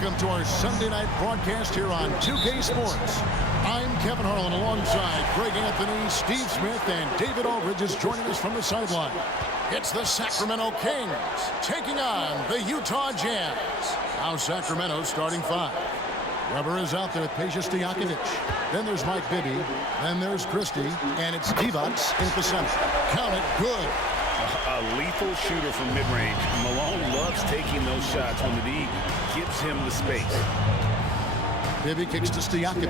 Welcome to our Sunday night broadcast here on 2K Sports. I'm Kevin Harlan alongside Greg Anthony, Steve Smith, and David Aldridge is joining us from the sideline. It's the Sacramento Kings taking on the Utah Jazz. Now Sacramento starting five. Weber is out there with Peja Stojakovic. Then there's Mike Bibby. Then there's Christie. And it's Divac in at the center. Count it good. A lethal shooter from mid-range. Malone loves taking those shots when the D gives him the space. Bibby kicks to Stojakovic.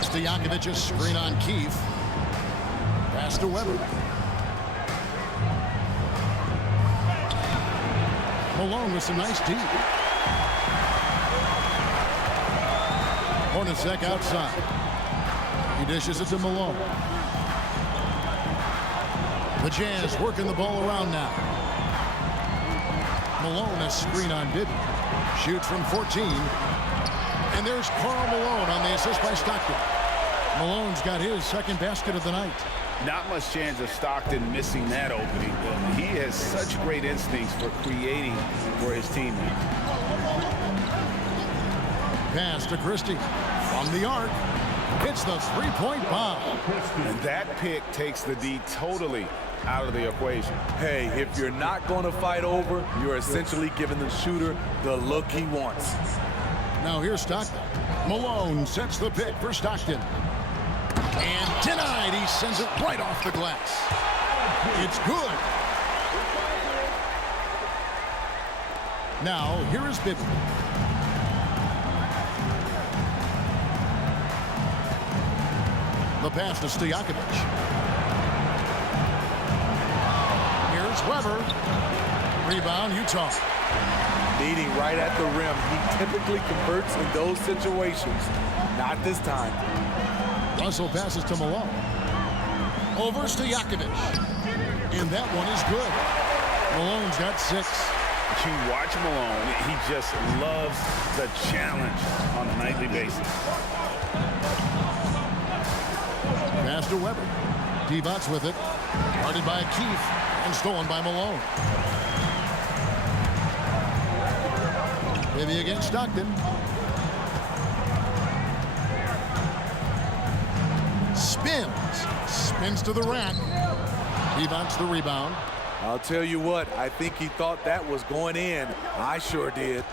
Stojakovic, a screen on Keefe. Pass to Weber. Malone with some nice deep. Hornacek outside. He dishes it to Malone. The Jazz working the ball around now. Malone, a screen on Bibby. Shoots from 14. And there's Karl Malone on the assist by Stockton. Malone's got his second basket of the night. Not much chance of Stockton missing that opening. He has such great instincts for creating for his teammates. Pass to Christie. From the arc. Hits the three-point bomb. And that pick takes the D totally out of the equation. Hey, if you're not going to fight over, you're essentially giving the shooter the look he wants. Now here's Stockton. Malone sets the pick for Stockton. And denied. He sends it right off the glass. It's good. Now here is Bibby. The pass to Stojakovic. Here's Weber. Rebound, Utah. Meeting right at the rim. He typically converts in those situations. Not this time. Russell passes to Malone. Over Stojakovic. And that one is good. Malone's got 6. You watch Malone, he just loves the challenge on a nightly basis. Pass to Weber. Divac with it. Guarded by Keefe and stolen by Malone. Bibby against Stockton. Spins to the rack. Divac the rebound. I'll tell you what, I think he thought that was going in. I sure did.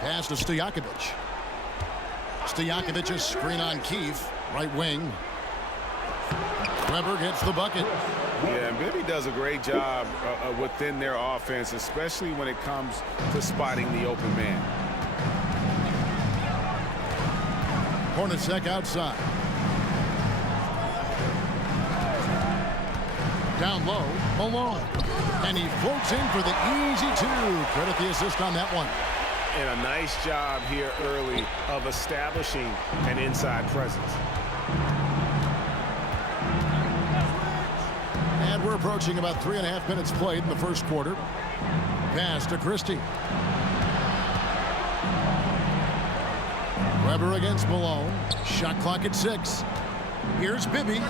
Pass to Stojakovic. Stojakovic, a screen on Keefe. Right wing. Weber gets the bucket. Yeah, and Bibby does a great job within their offense, especially when it comes to spotting the open man. Hornacek outside. Down low, Malone. And he floats in for the easy 2. Credit the assist on that one. And a nice job here early of establishing an inside presence. And we're approaching about 3.5 minutes played in the first quarter. Pass to Christie. Weber against Malone. Shot clock at 6. Here's Bibby.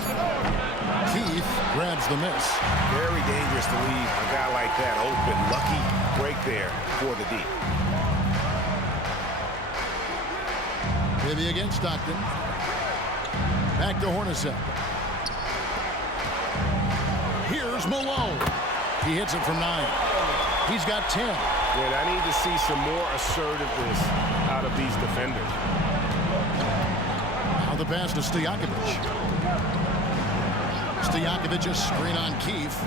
Keefe grabs the miss. Very dangerous to leave a guy like that open. Lucky break there for the D. Bibby against Stockton. Back to Hornacek. Here's Malone. He hits it from 9. He's got 10. Yeah, I need to see some more assertiveness out of these defenders. Now the pass to Stojakovic. Stojakovic, a screen on Keefe.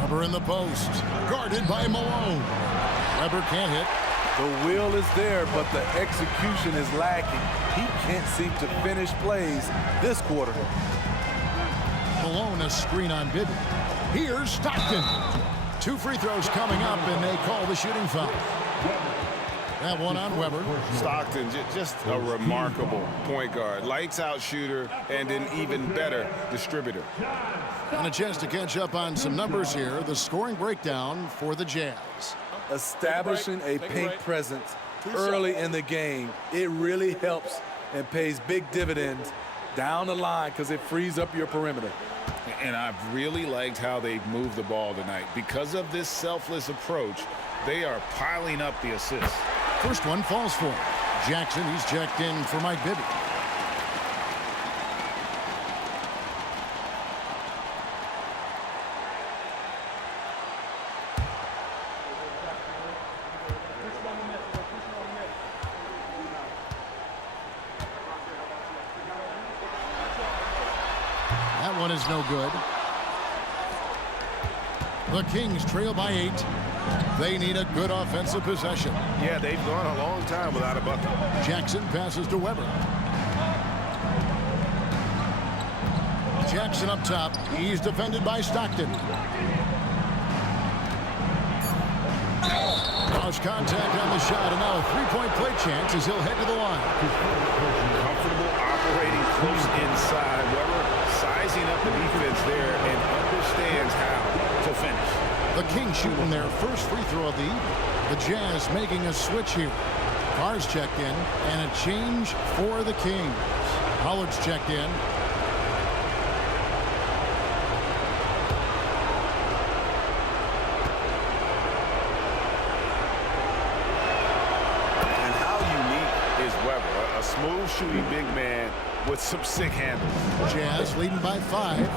Weber in the post. Guarded by Malone. Weber can't hit. The will is there, but the execution is lacking. He can't seem to finish plays this quarter. Malone, a screen on Bibby. Here's Stockton. 2 free throws coming up, and they call the shooting foul. That one on Weber. Stockton, just a remarkable point guard. Lights out shooter and an even better distributor. And a chance to catch up on some numbers here. The scoring breakdown for the Jazz. Establishing a paint presence early in the game, it really helps and pays big dividends down the line because it frees up your perimeter. And I've really liked how they've moved the ball tonight. Because of this selfless approach, they are piling up the assists. First one falls for him. Jackson, he's checked in for Mike Bibby. That one is no good. The Kings trail by 8. They need a good offensive possession. Yeah, they've gone a long time without a bucket. Jackson passes to Weber. Jackson up top. He's defended by Stockton. Cross contact on the shot, and now a three-point play chance as he'll head to the line. Comfortable operating close inside. Weber sizing up the defense there and understands how to finish. The Kings shooting their first free throw of the evening. The Jazz making a switch here. Carr's checked in, and a change for the Kings. Howard's checked in. And how unique is Weber? A smooth shooting big man with some sick handles. Jazz leading by 5.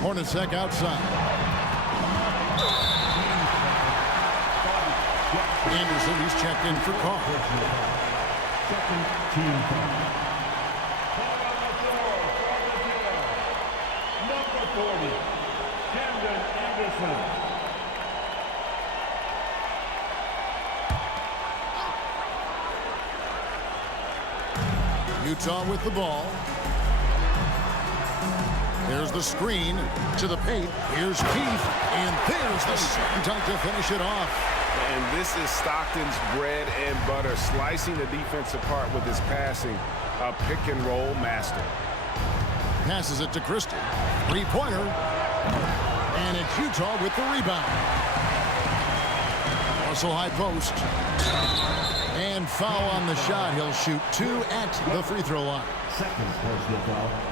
Hornacek outside. Anderson, he's checked in for Carr. Second team foul. Number 40, Camden Anderson. Utah with the ball. There's the screen to the paint. Here's Keith, and there's the slam dunk to finish it off. And this is Stockton's bread and butter, slicing the defense apart with his passing, a pick-and-roll master. Passes it to Christie. Three-pointer, and it's Utah with the rebound. Russell high post. And foul on the shot. He'll shoot 2 at the free throw line.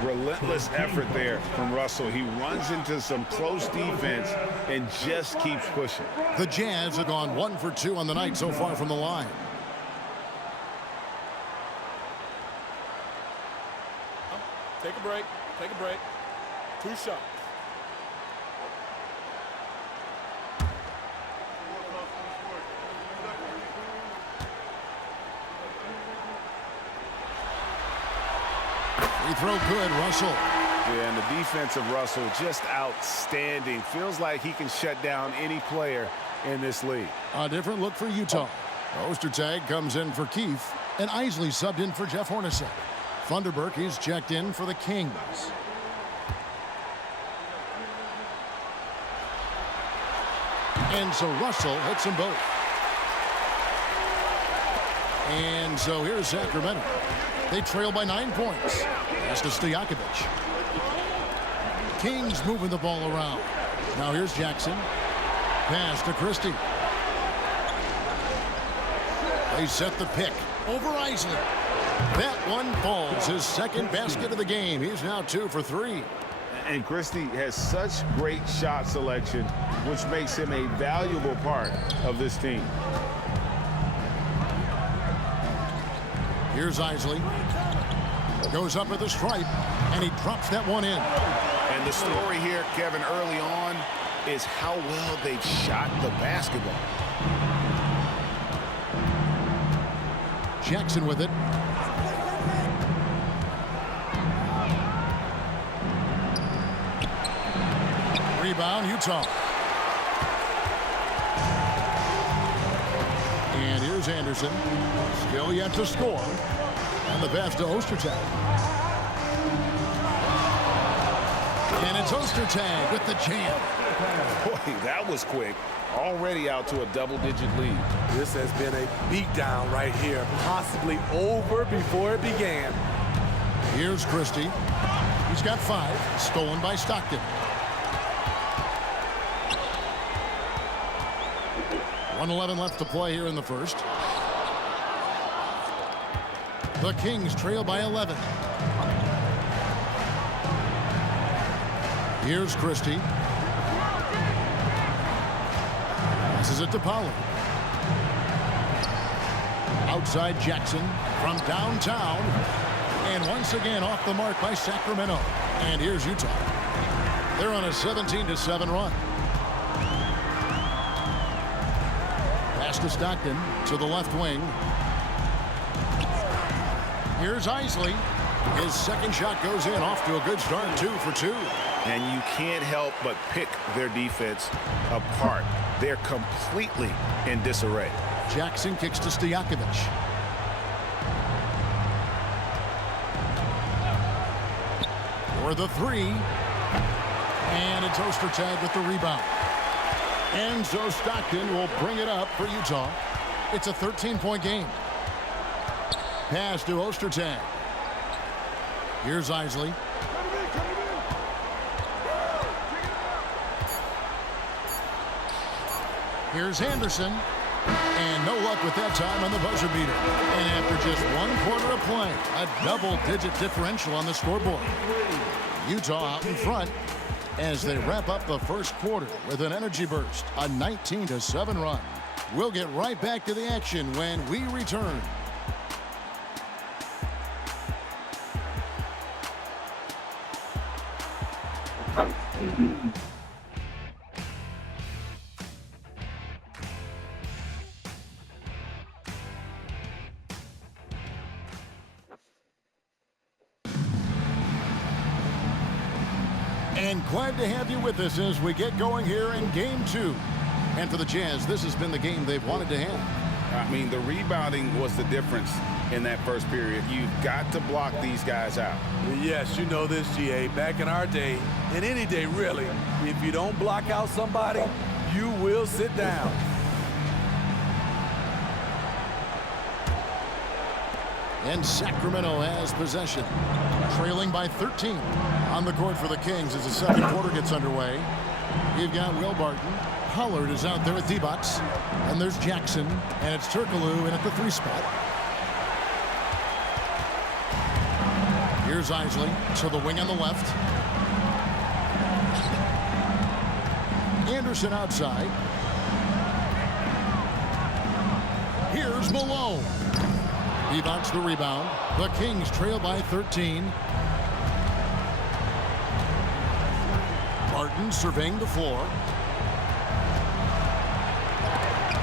Relentless effort there from Russell. He runs into some close defense and just keeps pushing. The Jazz have gone 1 for 2 on the night so far from the line. Take a break. Take a break. 2 shots. Free throw good, Russell. Yeah, and the defense of Russell just outstanding. Feels like he can shut down any player in this league. A different look for Utah. Ostertag comes in for Keith, and Isley subbed in for Jeff Hornacek. Funderburk is checked in for the Kings. And so Russell hits them both. And so here's Sacramento. They trail by 9 points. Pass to Stojakovic. Kings moving the ball around. Now here's Jackson. Pass to Christie. They set the pick over Isley. That one falls. His second basket of the game. He's now 2 for 3. And Christie has such great shot selection, which makes him a valuable part of this team. Here's Isley. Goes up at the stripe, and he drops that one in. And the story here, Kevin, early on is how well they've shot the basketball. Jackson with it. Rebound, Utah. And here's Anderson. Still yet to score. And the pass to Ostertag. And it's Ostertag with the jam. Boy, that was quick. Already out to a double-digit lead. This has been a beatdown right here, possibly over before it began. Here's Christie. He's got 5, stolen by Stockton. 1:11 left to play here in the first. The Kings trail by 11. Here's Christie. Passes it to Pollard. Outside Jackson from downtown. And once again off the mark by Sacramento. And here's Utah. They're on a 17-7 run. Pass to Stockton to the left wing. Here's Isley. His second shot goes in, off to a good start, 2 for 2. And you can't help but pick their defense apart. They're completely in disarray. Jackson kicks to Stojakovic. For the three. And it's Ostertag with the rebound. Enzo Stockton will bring it up for Utah. It's a 13-point game. Pass to Ostertag. Here's Isley. Here's Anderson. And no luck with that time on the buzzer beater. And after just 1 quarter of play, a double-digit differential on the scoreboard. Utah out in front as they wrap up the first quarter with an energy burst, a 19-7 run. We'll get right back to the action when we return. And glad to have you with us as we get going here in game 2. And for the Jazz, this has been the game they've wanted to have. I mean, the rebounding was the difference in that first period. You've got to block these guys out. Yes, you know this, GA. Back in our day, and any day really, if you don't block out somebody, you will sit down. And Sacramento has possession, trailing by 13 on the court for the Kings as the second quarter gets underway. You've got Will Barton. Pollard is out there at D-Box. And there's Jackson, and it's Turkoglu in at the 3 spot. Here's Isley to the wing on the left. Anderson outside. Here's Malone. He wants the rebound. The Kings trail by 13. Barton surveying the floor.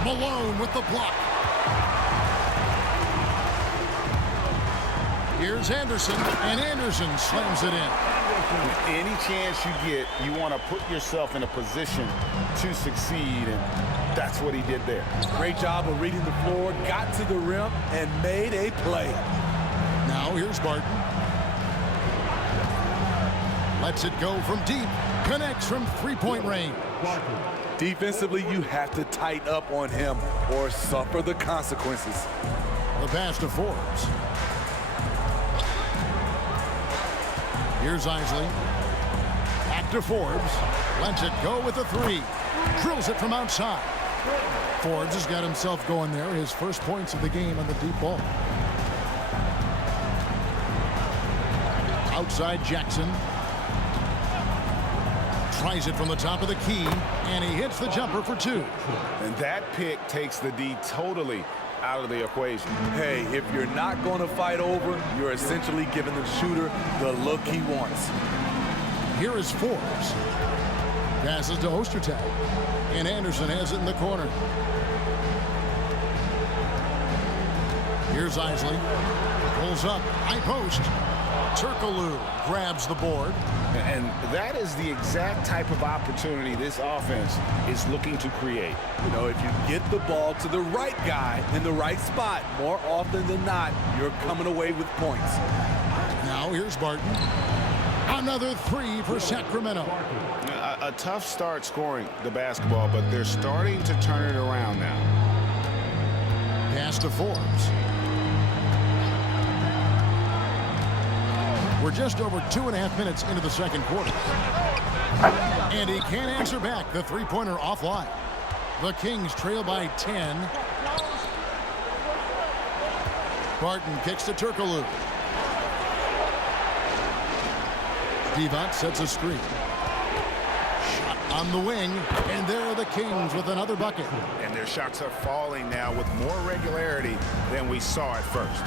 Malone with the block. Here's Anderson, and Anderson slams it in. Any chance you get, you want to put yourself in a position to succeed, and that's what he did there. Great job of reading the floor, got to the rim, and made a play. Now here's Barton. Lets it go from deep. Connects from 3-point range. Defensively, you have to tighten up on him or suffer the consequences. The pass to Forbes. Here's Isley. Back to Forbes. Lets it go with a 3. Drills it from outside. Forbes has got himself going there. His first points of the game on the deep ball. Outside Jackson. Tries it from the top of the key, and he hits the jumper for 2. And that pick takes the D totally out of the equation. Hey, if you're not going to fight over, you're essentially giving the shooter the look he wants. Here is Forbes. Passes to Ostertag, and Anderson has it in the corner. Here's Isley. Pulls up, high post. Turkoglu grabs the board. And that is the exact type of opportunity this offense is looking to create. You know, if you get the ball to the right guy in the right spot, more often than not, you're coming away with points. Now here's Barton. Another 3 for Sacramento. A tough start scoring the basketball, but they're starting to turn it around now. Pass to Forbes. We're just over 2.5 minutes into the second quarter. And he can't answer back. The 3-pointer offline. The Kings trail by 10. Barton kicks to Turkoglu. Divac sets a screen. On the wing, and there are the Kings with another bucket. And their shots are falling now with more regularity than we saw at first.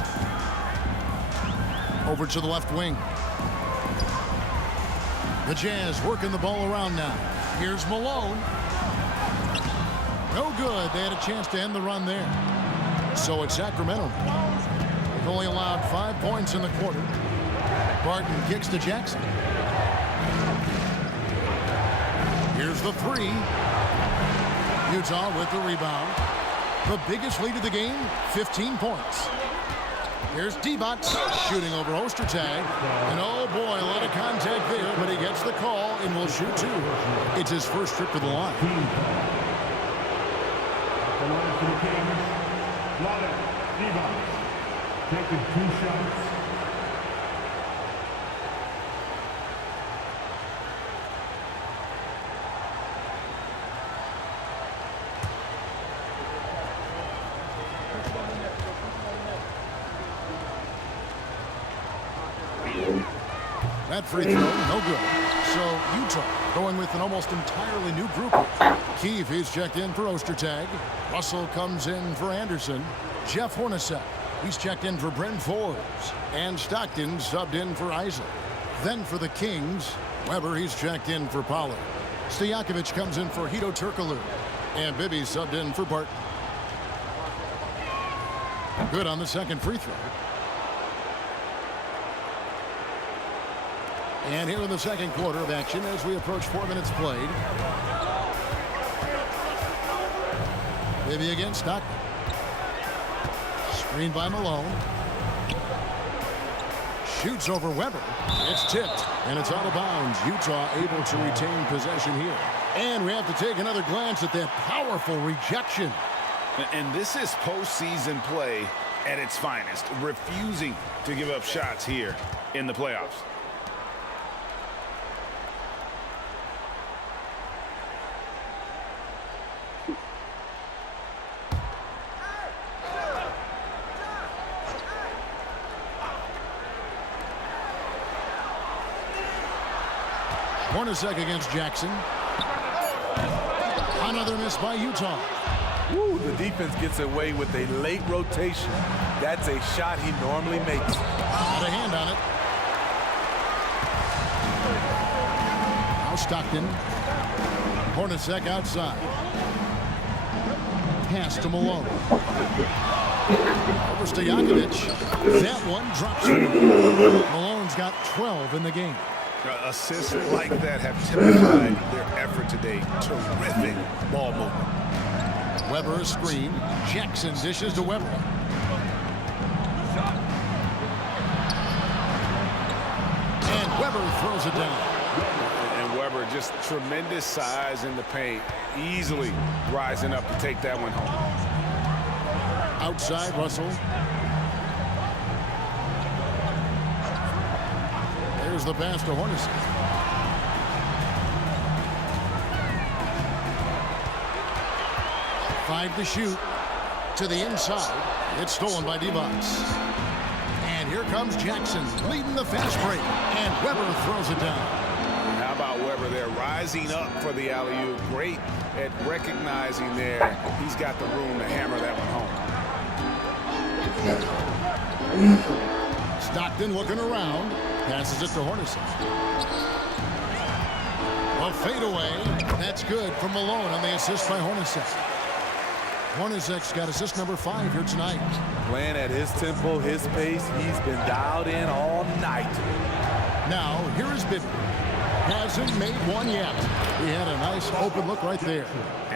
Over to the left wing. The Jazz working the ball around now. Here's Malone. No good. They had a chance to end the run there. So it's Sacramento. They've only allowed 5 points in the quarter. Barton kicks to Jackson. Here's the three. Utah with the rebound. The biggest lead of the game, 15 points. Here's Divac shooting over Ostertag. And oh boy, a lot of contact there, but he gets the call and will shoot two. It's his first trip to the line. The line for the Kings, Vlade Divac, taking 2 shots. That free throw, no good. So Utah going with an almost entirely new group. Keefe is checked in for Ostertag. Russell comes in for Anderson. Jeff Hornacek, he's checked in for Bryn Forbes. And Stockton subbed in for Isaac. Then for the Kings, Weber, he's checked in for Pollard. Stojakovic comes in for Hedo Turkoglu. And Bibby subbed in for Barton. Good on the second free throw. And here in the second quarter of action as we approach 4 minutes played. Bibby against Stockton. Screen by Malone. Shoots over Weber. It's tipped, and it's out of bounds. Utah able to retain possession here. And we have to take another glance at that powerful rejection. And this is postseason play at its finest, refusing to give up shots here in the playoffs. Hornacek against Jackson. Another miss by Utah. Woo, the defense gets away with a late rotation. That's a shot he normally makes. Got a hand on it. Now Stockton. Hornacek outside. Pass to Malone. Over Stojakovic. That one drops in. Malone's got 12 in the game. Assists like that have typified their effort today. Terrific ball movement. Weber a screen. Jackson dishes to Weber. And Weber throws it down. And Weber just tremendous size in the paint. Easily rising up to take that one home. Outside Russell. There's the pass to Hornacek. Five to shoot. To the inside. It's stolen by Divac. And here comes Jackson leading the fast break. And Weber throws it down. How about Weber there rising up for the alley-oop? Great at recognizing there. He's got the room to hammer that one home. Stockton looking around. Passes it to Hornacek. A fadeaway. That's good from Malone on the assist by Hornacek. Hornacek's got assist number 5 here tonight. Playing at his tempo, his pace. He's been dialed in all night. Now, here is Bibby. Hasn't made one yet. He had a nice open look right there.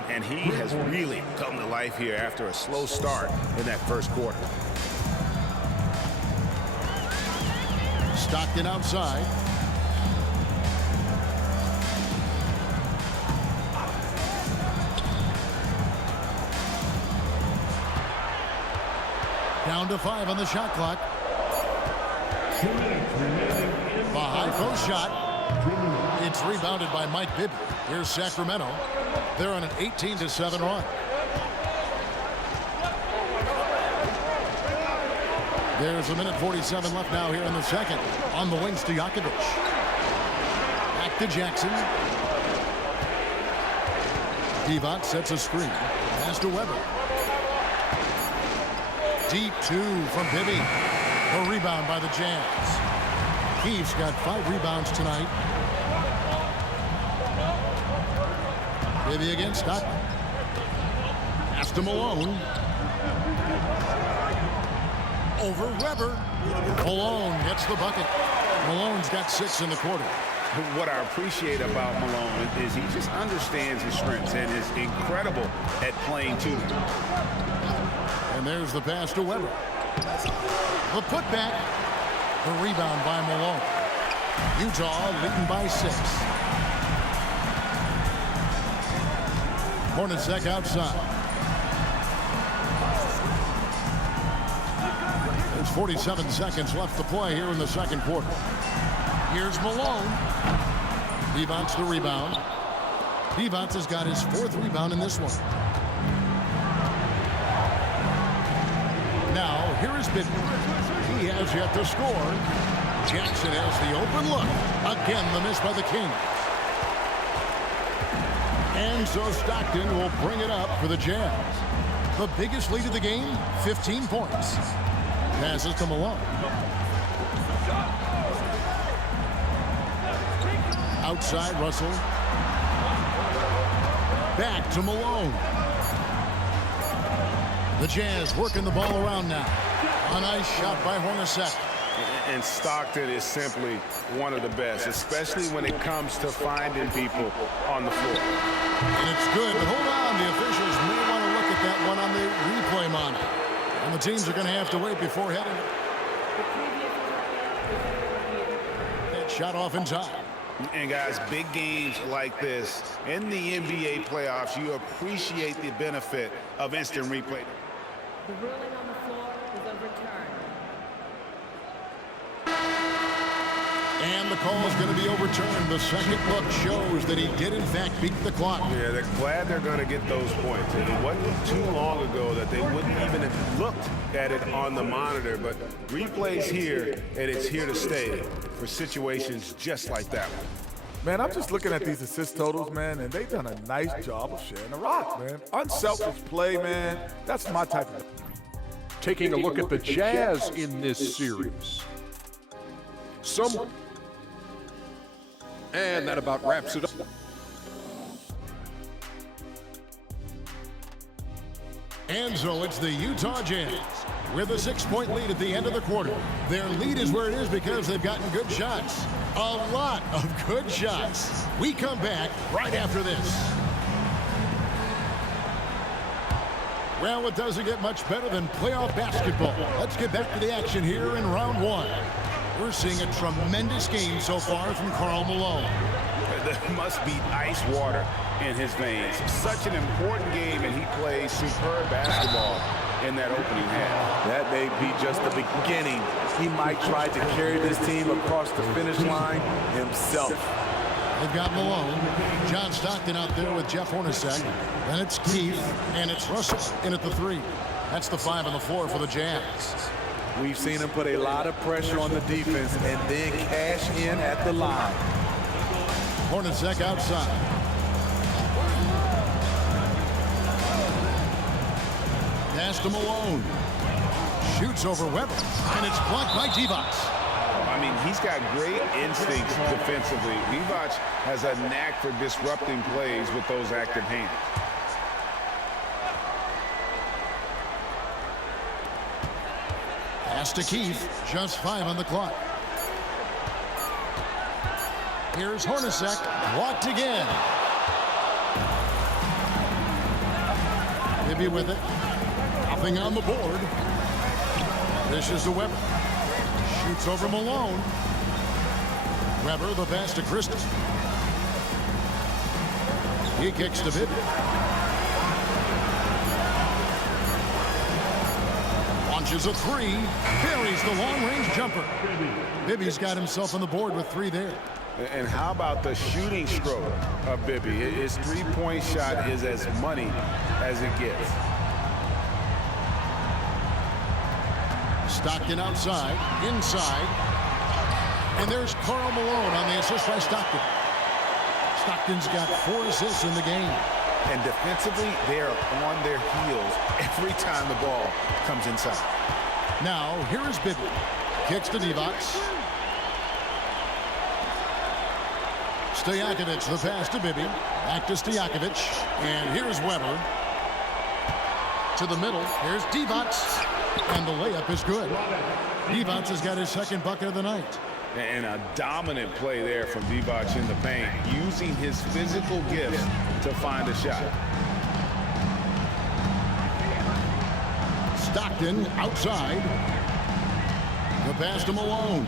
And he has really come to life here after a slow start in that first quarter. Stockton outside. Down to 5 on the shot clock. 2 minutes remaining in The high post shot. It's rebounded by Mike Bibby. Here's Sacramento. They're on an 18-7 run. There's a minute 47 left now here in the second. On the wings to Stojakovic. Back to Jackson. Divac sets a screen. Pass to Weber. Deep two from Bibby. A rebound by the Jazz. Keefe's got 5 rebounds tonight. Bibby against Stockton. Pass to Malone. Over Weber. Malone gets the bucket. Malone's got 6 in the quarter. What I appreciate about Malone is he just understands his strengths and is incredible at playing to them. And there's the pass to Weber. The putback. The rebound by Malone. Utah leading by 6. Hornacek outside. There's 47 seconds left to play here in the second quarter. Here's Malone. Divac the rebound. Divac has got his 4th rebound in this one. Now, here is Bibby. He has yet to score. Jackson has the open look. Again, the miss by the Kings. And so Stockton will bring it up for the Jazz. The biggest lead of the game, 15 points. Passes to Malone. Outside, Russell. Back to Malone. The Jazz working the ball around now. A nice shot by Hornacek. And Stockton is simply one of the best, especially when it comes to finding people on the floor. And it's good, but hold on. The officials may want to look at that one on the replay monitor. And the teams are going to have to wait before heading. That shot off in time. And guys, big games like this in the NBA playoffs, you appreciate the benefit of instant replay. The ruling on the floor is overturned. And the call is going to be overturned. The second look shows that he did, in fact, beat the clock. Yeah, they're glad they're going to get those points. And it wasn't too long ago that they wouldn't even have looked at it on the monitor. But replay's here, and it's here to stay for situations just like that one. Man, I'm just looking at these assist totals, man, and they've done a nice job of sharing the rock, man. Unselfish play, man. That's my type of... Taking a look at the Jazz in this series. And that about wraps it up. And so it's the Utah Jazz with a 6-point lead at the end of the quarter. Their lead is where it is because they've gotten good shots. A lot of good shots. We come back right after this. Well, it doesn't get much better than playoff basketball. Let's get back to the action here in round 1. We're seeing a tremendous game so far from Karl Malone. There must be ice water in his veins. Such an important game, and he plays superb basketball in that opening half. That may be just the beginning. He might try to carry this team across the finish line himself. They've got Malone, John Stockton out there with Jeff Hornacek. Then it's Keefe, and it's Russell in at the 3. That's the 5 on the floor for the Jazz. We've seen him put a lot of pressure on the defense and then cash in at the line. Hornacek outside. Pass to Malone. Shoots over Weber, and it's blocked by Divac. I mean, he's got great instincts defensively. Divac has a knack for disrupting plays with those active hands. Pass to Keefe, just 5 on the clock. Here's Hornacek, blocked again. Bibby with it. Nothing on the board. Dishes to Weber. Shoots over Malone. Weber, the pass to Christie. He kicks to Bibby. Launches a 3. Buries the long-range jumper. Bibby's got himself on the board with 3 there. And how about the shooting stroke of Bibby? His three-point shot is as money as it gets. Stockton outside, inside. And there's Karl Malone on the assist by Stockton. Stockton's got 4 assists in the game. And defensively, they are on their heels every time the ball comes inside. Now, here is Bibby. Kicks to Divac. Stojakovic, the pass to Bibby. Back to Stojakovic. And here's Weber. To the middle. Here's Divac. And the layup is good. Divac has got his second bucket of the night. And a dominant play there from Divac in the paint, using his physical gifts to find a shot. Stockton outside. The pass to Malone.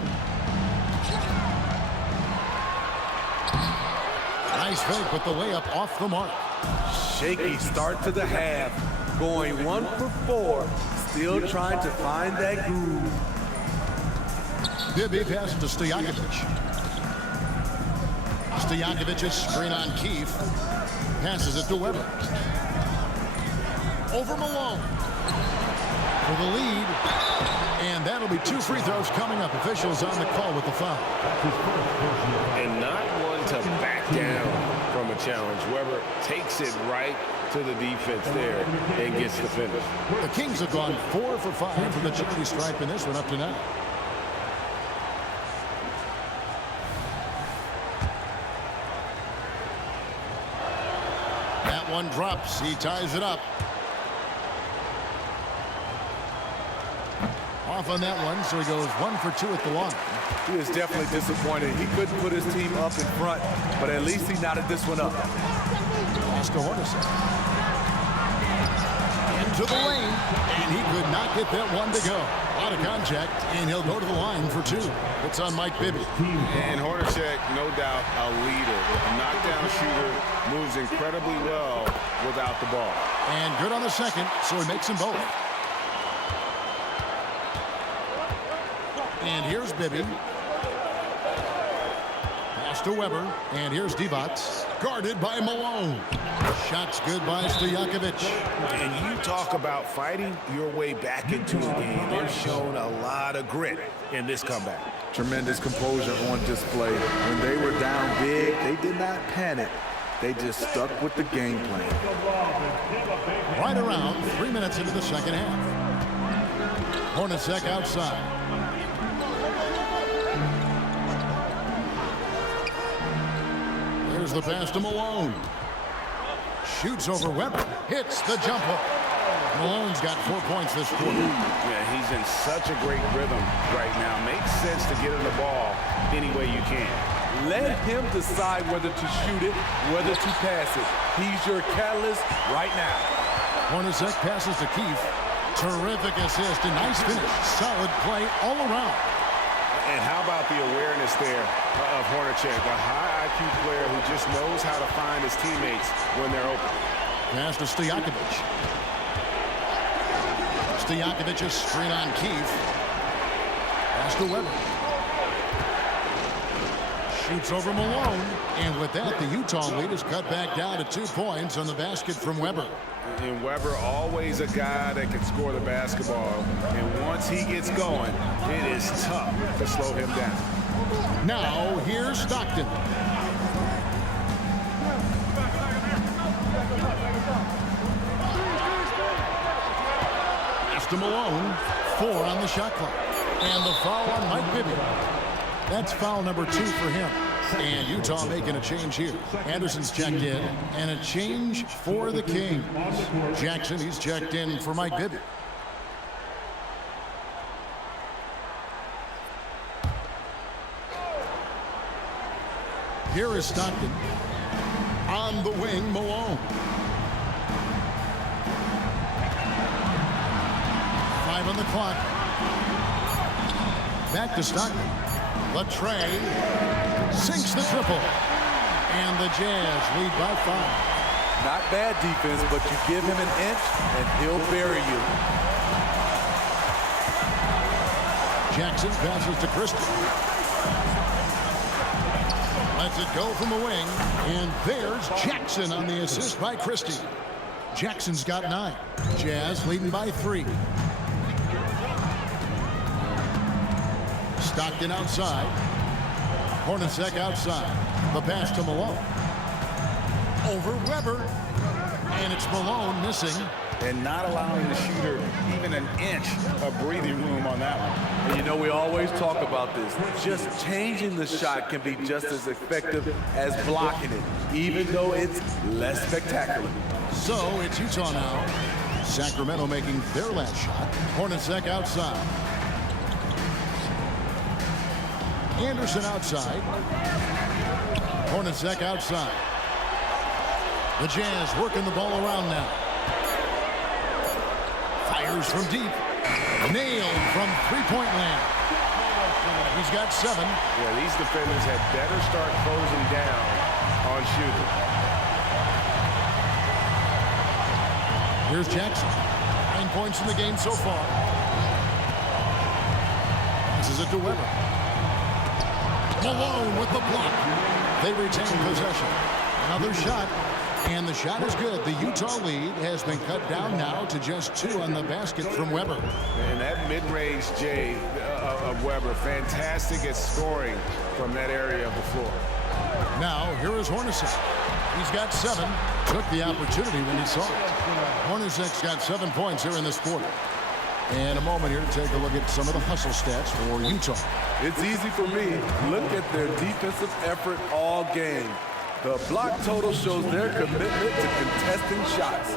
Nice fake, but the layup off the mark. Shaky start to the half. Going 1 for 4. Still trying to find that groove. Bibby passes to Stojakovic. Stojakovic's screen on Keefe. Passes it to Weber. Over Malone. For the lead. And that'll be 2 free throws coming up. Officials on the call with the foul. And not one to back down from a challenge. Weber takes it right to the defense there and gets the finish. The Kings have gone 4 for 5 from the charity stripe in this one up to now. That one drops. He ties it up. Off on that one, so he goes 1 for 2 at the line. He is definitely disappointed. He couldn't put his team up in front, but at least he knotted this one up. Oscar Hornacek. Into the lane, and he could not get that one to go. A lot of contact, and he'll go to the line for 2. It's on Mike Bibby. And Hornacek, no doubt, a leader. A knockdown shooter, moves incredibly well without the ball. And good on the second, so he makes them both. And here's Bibby. Pass to Weber. And here's Divac. Guarded by Malone. Shots good by Stojakovic. And you talk about fighting your way back into a game. They've shown a lot of grit in this comeback. Tremendous composure on display. When they were down big, they did not panic. They just stuck with the game plan. Right around 3 minutes into the second half. Hornacek outside. Here's the pass to Malone. Shoots over Weber. Hits the jump hook. Malone's got 4 points this quarter. Yeah, he's in such a great rhythm right now. Makes sense to get him the ball any way you can. Let him decide whether to shoot it, whether to pass it. He's your catalyst right now. Hornacek passes to Keefe. Terrific assist and nice finish. Solid play all around. And how about the awareness there of Hornacek, a high IQ player who just knows how to find his teammates when they're open. Pass to Stojakovic. Stojakovic's screen on Keefe. Pass to Weber. Shoots over Malone. And with that, the Utah lead is cut back down to 2 points on the basket from Weber. And Weber, always a guy that can score the basketball. And once he gets going, it is tough to slow him down. Now, here's Stockton. Pass to Malone. 4 on the shot clock. And the foul on Mike Bibby. That's foul number 2 for him. And Utah making a change here. Anderson's checked in, and a change for the Kings. Jackson, he's checked in for Mike Bibby. Here is Stockton. On the wing, Malone. 5 on the clock. Back to Stockton. Latrey sinks the triple. And the Jazz lead by 5. Not bad defense, but you give him an inch and he'll bury you. Jackson passes to Christie. Lets it go from the wing. And there's Jackson on the assist by Christie. Jackson's got 9. Jazz leading by 3. Stockton outside. Hornacek outside. The pass to Malone. Over Weber. And it's Malone missing. And not allowing the shooter even an inch of breathing room on that one. And you know, we always talk about this. Just changing the shot can be just as effective as blocking it, even though it's less spectacular. So it's Utah now. Sacramento making their last shot. Hornacek outside. Anderson outside. Hornacek outside. The Jazz working the ball around now. Fires from deep. Nailed from three-point land. He's got 7. Yeah, these defenders had better start closing down on shooting. Here's Jackson. 9 points in the game so far. Passes it to Weber. Malone with the block. They retain possession. Another shot. And the shot is good. The Utah lead has been cut down now to just 2 on the basket from Weber. And that mid-range J of Weber, fantastic at scoring from that area of the floor. Now, here is Hornacek. He's got 7. Took the opportunity when he saw it. Hornacek's got 7 points here in this quarter. And a moment here to take a look at some of the hustle stats for Utah. It's easy for me. Look at their defensive effort all game. The block total shows their commitment to contesting shots.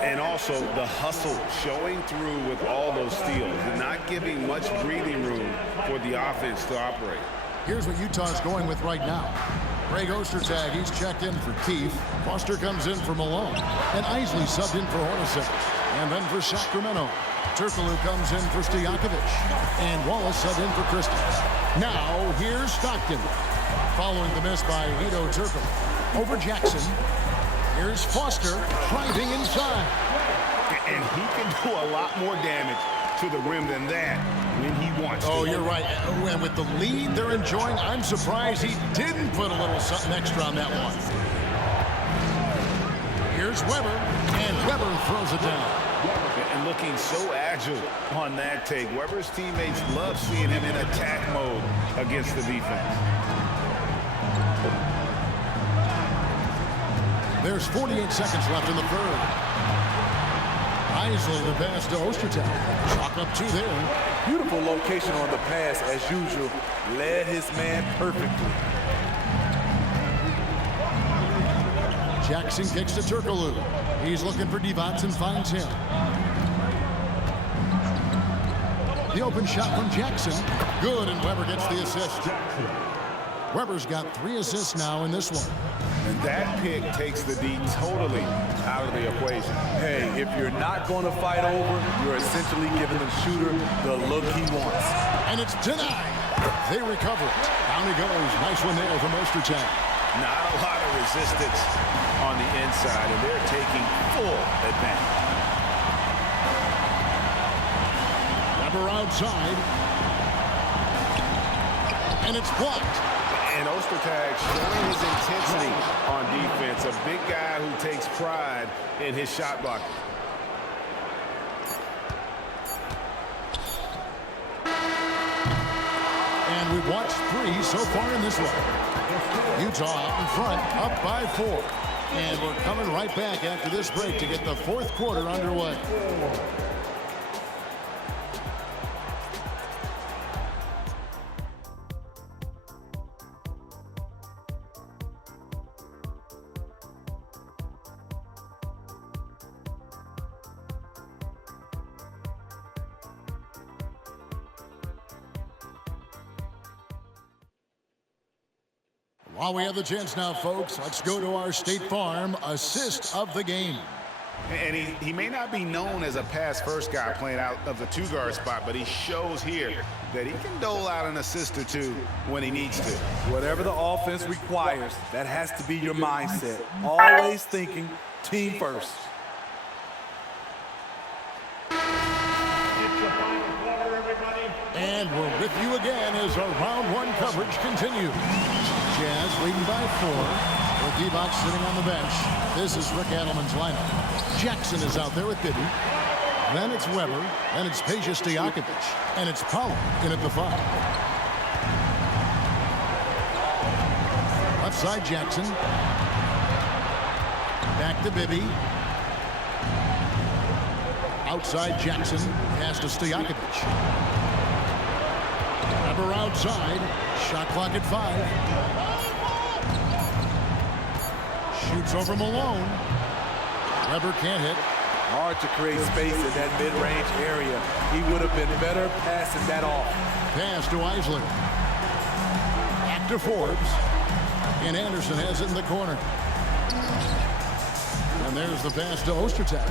And also the hustle showing through with all those steals and not giving much breathing room for the offense to operate. Here's what Utah's going with right now. Greg Ostertag, he's checked in for Keith. Foster comes in for Malone. And Isley subbed in for Hornacek. And then for Sacramento, Turkoglu comes in for Stojakovic. And Wallace subbed in for Christie. Now, here's Stockton. Following the miss by Hedo Turkoglu. Over Jackson. Here's Foster driving inside. And he can do a lot more damage to the rim than that when he wants to. Oh, you're right. And with the lead they're enjoying, I'm surprised he didn't put a little something extra on that one. Here's Weber, and Weber throws it down. And looking so agile on that take. Weber's teammates love seeing him in attack mode against the defense. There's 48 seconds left in the third. Isley the pass to Ostertag. Chalk up 2 there. Beautiful location on the pass as usual. Led his man perfectly. Jackson kicks to Turkoglu. He's looking for Divac and finds him. The open shot from Jackson. Good, and Weber gets the assist. Weber's got 3 assists now in this one. And that pick takes the D totally out of the equation. Hey, if you're not going to fight over, you're essentially giving the shooter the look he wants. And it's denied. They recover it. Down he goes. Nice one there from Ostertag. Not a lot of resistance on the inside, and they're taking full advantage. Weber outside. And it's blocked. And Ostertag showing his intensity on defense. A big guy who takes pride in his shot blocking. And we've watched 3 so far in this one. Utah out in front, up by 4. And we're coming right back after this break to get the 4th quarter underway. While we have the chance now, folks, let's go to our State Farm assist of the game. And he may not be known as a pass-first guy playing out of the 2-guard spot, but he shows here that he can dole out an assist or 2 when he needs to. Whatever the offense requires, that has to be your mindset. Always thinking team first. And we're with you again as our round 1 coverage continues. Jazz leading by 4. With Divac sitting on the bench. This is Rick Adelman's lineup. Jackson is out there with Bibby. Then it's Weber. Then it's Peja Stojakovic. And it's Pollard in at the 5. Left side Jackson. Back to Bibby. Outside Jackson. Pass to Stojakovic. Weber outside. Shot clock at 5. Shoots over Malone. Weber can't hit. Hard to create space in that mid-range area. He would have been better passing that off. Pass to Isley. Back to Forbes. And Anderson has it in the corner. And there's the pass to Ostertag.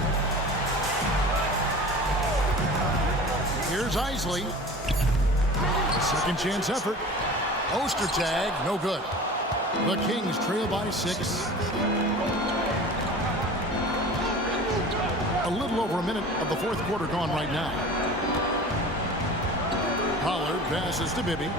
Here's Isley. Second chance effort. Ostertag, no good. The Kings trail by 6. A little over a minute of the fourth quarter gone right now. Pollard passes to Bibby.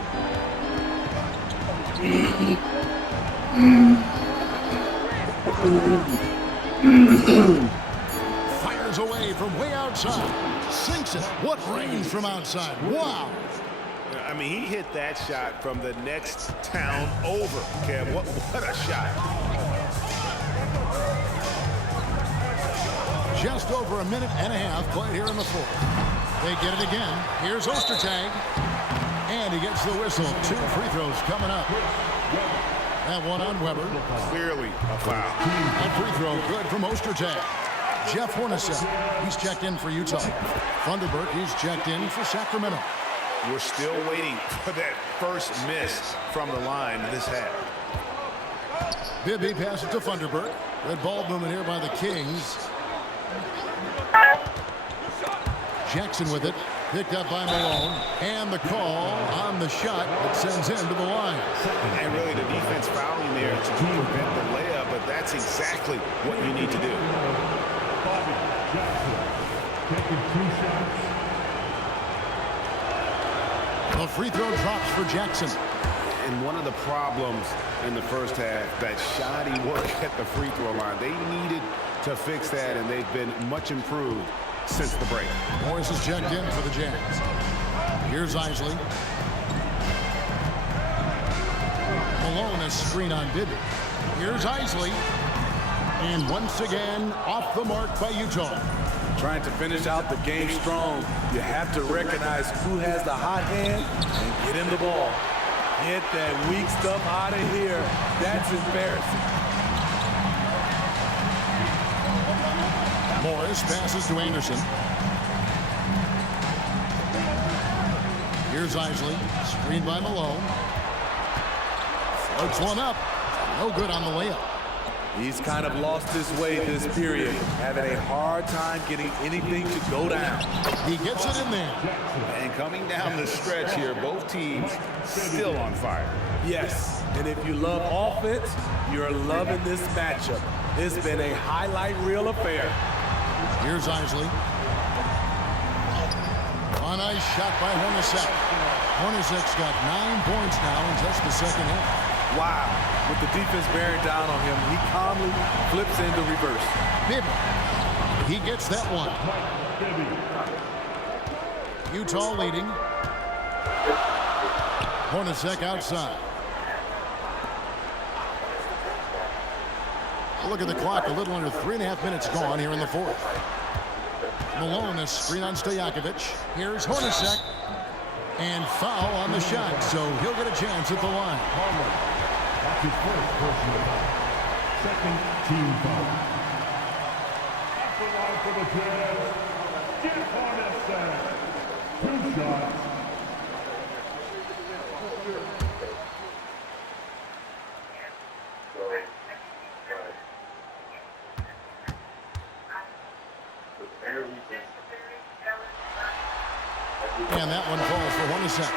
Fires away from way outside. Sinks it. What range from outside. Wow. I mean, he hit that shot from the next town over, Kev. What a shot. Just over a minute and a half played here in the fourth. They get it again. Here's Ostertag. And he gets the whistle. 2 free throws coming up. That one on Weber. Clearly a foul. A free throw good from Ostertag. Jeff Hornacek, he's checked in for Utah. Thunderbird, he's checked in for Sacramento. We're still waiting for that first miss from the line this half. Bibby passes to Thunderbird. Good ball movement here by the Kings. Jackson with it. Picked up by Malone. And the call on the shot that sends him to the line. And really the defense fouling there to prevent the layup, but that's exactly what you need to do. Bobby Jackson taking 2 shots. The free throw drops for Jackson. And one of the problems in the first half, that shoddy work at the free throw line. They needed to fix that, and they've been much improved since the break. Morris is checked in for the Jazz. Here's Isley. Malone a screen on Bibby. Here's Isley. And once again, off the mark by Utah. Trying to finish out the game strong, you have to recognize who has the hot hand and get him the ball. Get that weak stuff out of here. That's embarrassing. Morris passes to Anderson. Here's Isley. Screened by Malone. Floats one up. No good on the layup. He's kind of lost his way this period, having a hard time getting anything to go down. He gets it in there. And coming down the stretch here, both teams still on fire. Yes, and if you love offense, you're loving this matchup. It's been a highlight reel affair. Here's Isley. A nice shot by Hornacek. Hornacek's got 9 points now in just the second half. Wow, with the defense bearing down on him, he calmly flips into reverse. Bibby. He gets that one. Utah leading. Hornacek outside. Look at the clock. A little under 3.5 minutes gone here in the fourth. Malone, a screen on Stojakovic. Here's Hornacek. And foul on the shot, so he'll get a chance at the line. That's his first personal foul. Second team foul. At the line for the Jazz, Jeff Hornacek. 2 shots. And that one falls for Hornacek.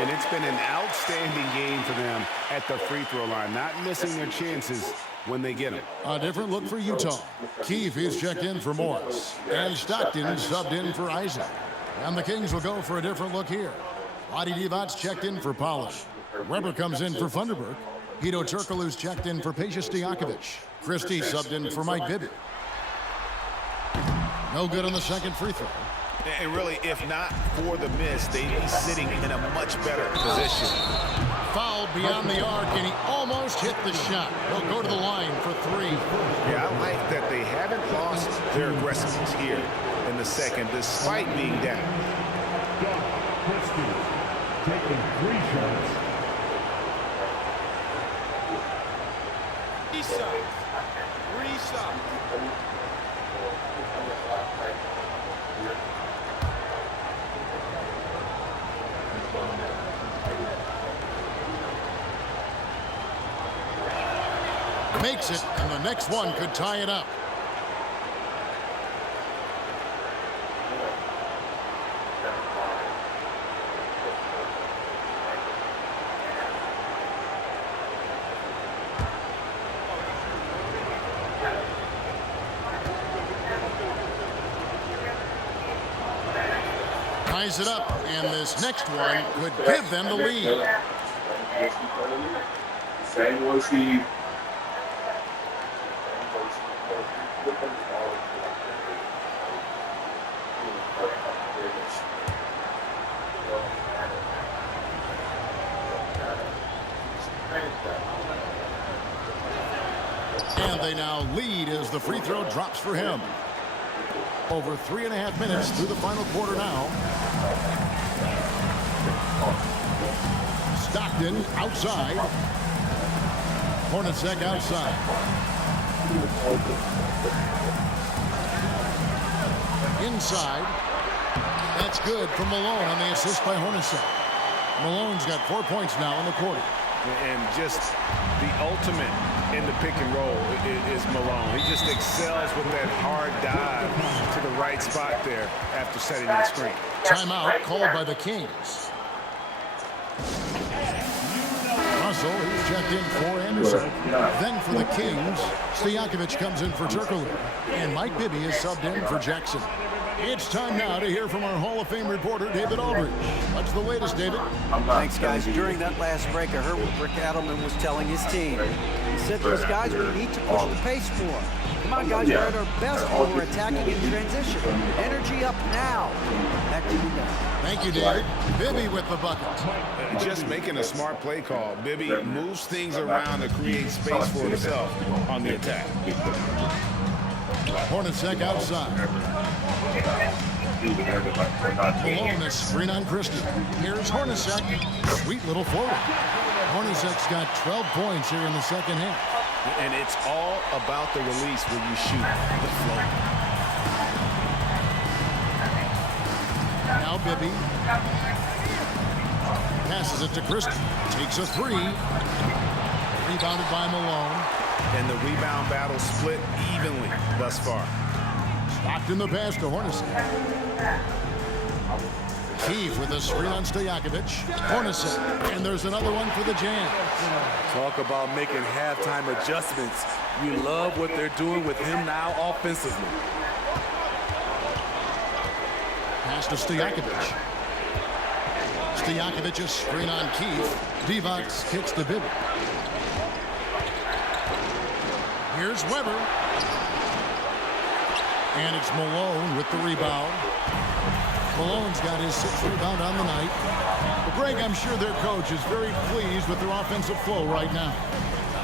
And it's been an outstanding game for them at the free throw line, not missing their chances when they get them. A different look for Utah. Keefe is checked in for Morris. And Stockton subbed in for Isaac. And the Kings will go for a different look here. Adi Divac's checked in for Pollard. Weber comes in for Thunderbird. Hito Turkoglu's checked in for Peja Stojakovic. Christie subbed in for Mike Bibby. No good on the second free throw. And really, if not for the miss, they'd be sitting in a much better position. Foul beyond the arc, and he almost hit the shot. He'll go to the line for 3. Yeah, I like that they haven't lost their aggressiveness here in the a second despite being down. Doug Christie taking 3 shots. Makes it, and the next one could tie it up. Ties it up, and this next one could give them the lead. Same one, Steve. And they now lead as the free throw drops for him. Over 3.5 minutes through the final quarter now. Stockton outside. Hornacek outside. Inside. That's good from Malone on the assist by Hornacek. Malone's got 4 points now in the quarter. And just the ultimate in the pick and roll is Malone. He just excels with that hard dive to the right spot there after setting that screen. Timeout called by the Kings. Russell, he's checked in for Anderson. Then for the Kings, Stojakovic comes in for Turkoglu. And Mike Bibby is subbed in for Jackson. It's time now to hear from our Hall of Fame reporter, David Aldridge. What's the latest, David? Thanks, guys. During that last break, I heard what Rick Adelman was telling his team. He said to us, guys, we need to push the pace more. Come on, guys, we're at our best when we're attacking in transition. Energy up now. Back to you guys. Thank you, David. Bibby with the bucket. Just making a smart play call. Bibby moves things around to create space for himself on the attack. Hornacek outside. Malone, a screen on Christie. Here's Hornacek. Sweet little forward. Hornacek's got 12 points here in the second half. And it's all about the release when you shoot the float. Now Bibby. Passes it to Christie. Takes a 3. Rebounded by Malone. And the rebound battle split evenly thus far. Stockton the pass to Hornacek. Keefe with a screen on Stojakovic. Hornacek. And there's another one for the Jazz. Talk about making halftime adjustments. We love what they're doing with him now offensively. Pass to Stojakovic. Stojakovic's screen on Keefe. Divac kicks to Bibby. Here's Weber. And it's Malone with the rebound. Malone's got his 6th rebound on the night. But Greg, I'm sure their coach is very pleased with their offensive flow right now.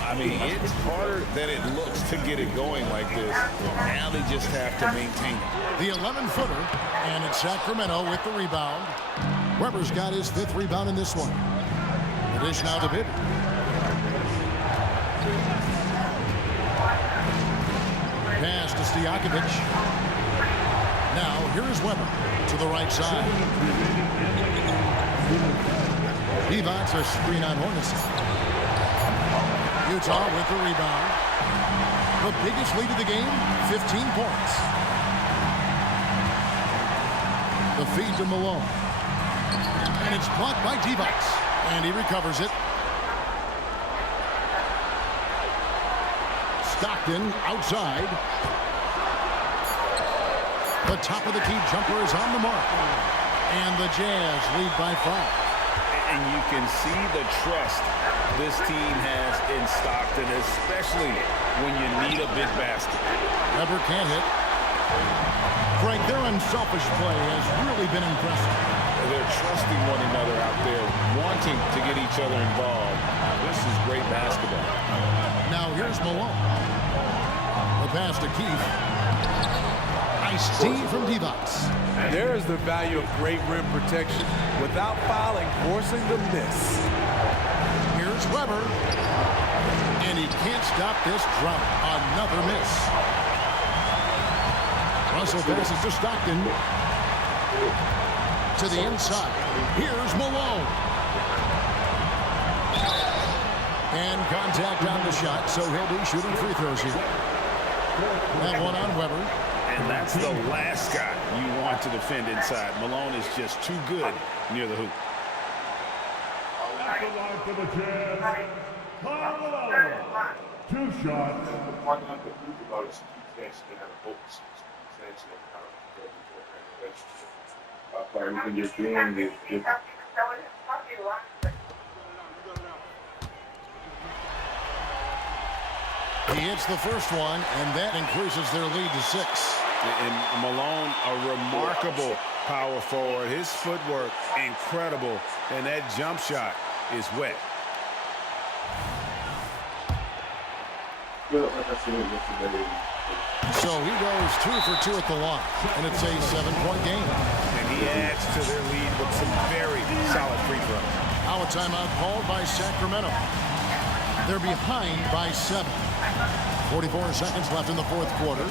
I mean, it's harder than it looks to get it going like this. Now they just have to maintain it. The 11-footer, and it's Sacramento with the rebound. Weber's got his 5th rebound in this one. The dish now to Bibby. Pass to Stojakovic. Now, here is Weber to the right side. Divac a screen on Hornacek. Utah with the rebound. The biggest lead of the game, 15 points. The feed to Malone. And it's blocked by Divac. And he recovers it. Stockton outside. The top of the key jumper is on the mark. And the Jazz lead by 5. And you can see the trust this team has in Stockton, especially when you need a big basket. Weber can't hit. Frank, their unselfish play has really been impressive. They're trusting one another out there, wanting to get each other involved. This is great basketball. Now here's Malone. The pass to Keefe. Nice D from Divac. There's the value of great rim protection without fouling, forcing the miss. Here's Weber. And he can't stop this drought. Another miss. Russell passes to Stockton. To the inside. Here's Malone. And contact on the shot, so he'll be shooting free throws here. That one on Weber. And that's the last guy you want to defend inside. Malone is just too good near the hoop. At the line for the Jazz, Kyle Lowry. 2 shots. Everything you're doing is He hits the first one, and that increases their lead to 6. And Malone, a remarkable power forward. His footwork, incredible. And that jump shot is wet. So he goes 2 for 2 at the line, and it's a 7-point game. And he adds to their lead with some very solid free throws. Now a timeout called by Sacramento. They're behind by 7. 44 seconds left in the fourth quarter.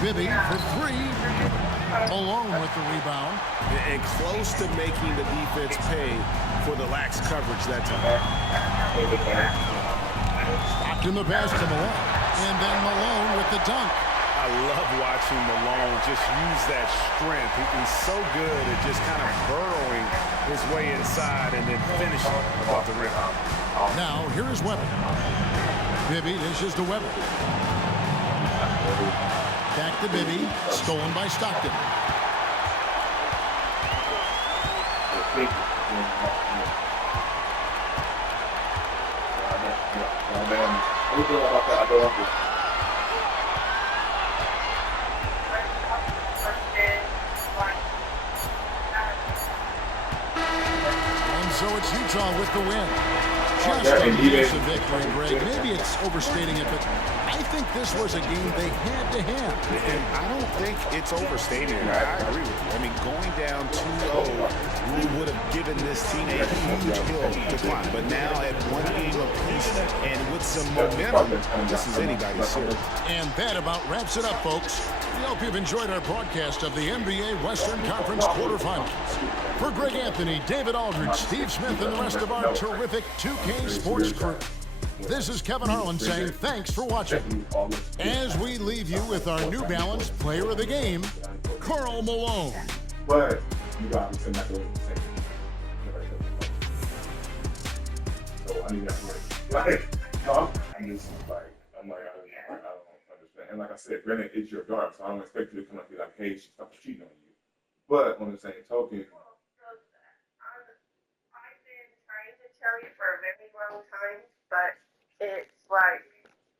Bibby for 3. Malone with the rebound. And close to making the defense pay for the lax coverage that time. Stockton the pass to Malone. And then Malone with the dunk. I love watching Malone just use that strength. He's so good at just kind of burrowing his way inside and then finishing off the rim. Now, here is Weber. Bibby dishes to Weber. Back to Bibby. Stolen by Stockton. And so it's Utah with the win. Just a massive victory, Greg. Maybe it's overstating it, but I think this was a game they had to have. And I don't think it's overstating it. I agree with you. I mean, going down 2-0, we would have given this team a huge hill to climb. But now at 1 game apiece and with some momentum, this is anybody's series. And that about wraps it up, folks. We hope you've enjoyed our broadcast of the NBA Western Conference quarterfinals. For Greg Anthony, David Aldridge, Steve Smith, and the rest of our terrific 2K Sports crew, this is Kevin Harlan saying thanks for watching. As we leave you with our New Balance Player of the Game, Karl Malone. But you got to not go the same. So I need that like, I'm just like, I don't understand. And like I said, granted, it's your daughter, so I don't expect you to come up and be like, hey, she stopped cheating on you. But on the same token, I've been trying to tell you for a very long time, but it's like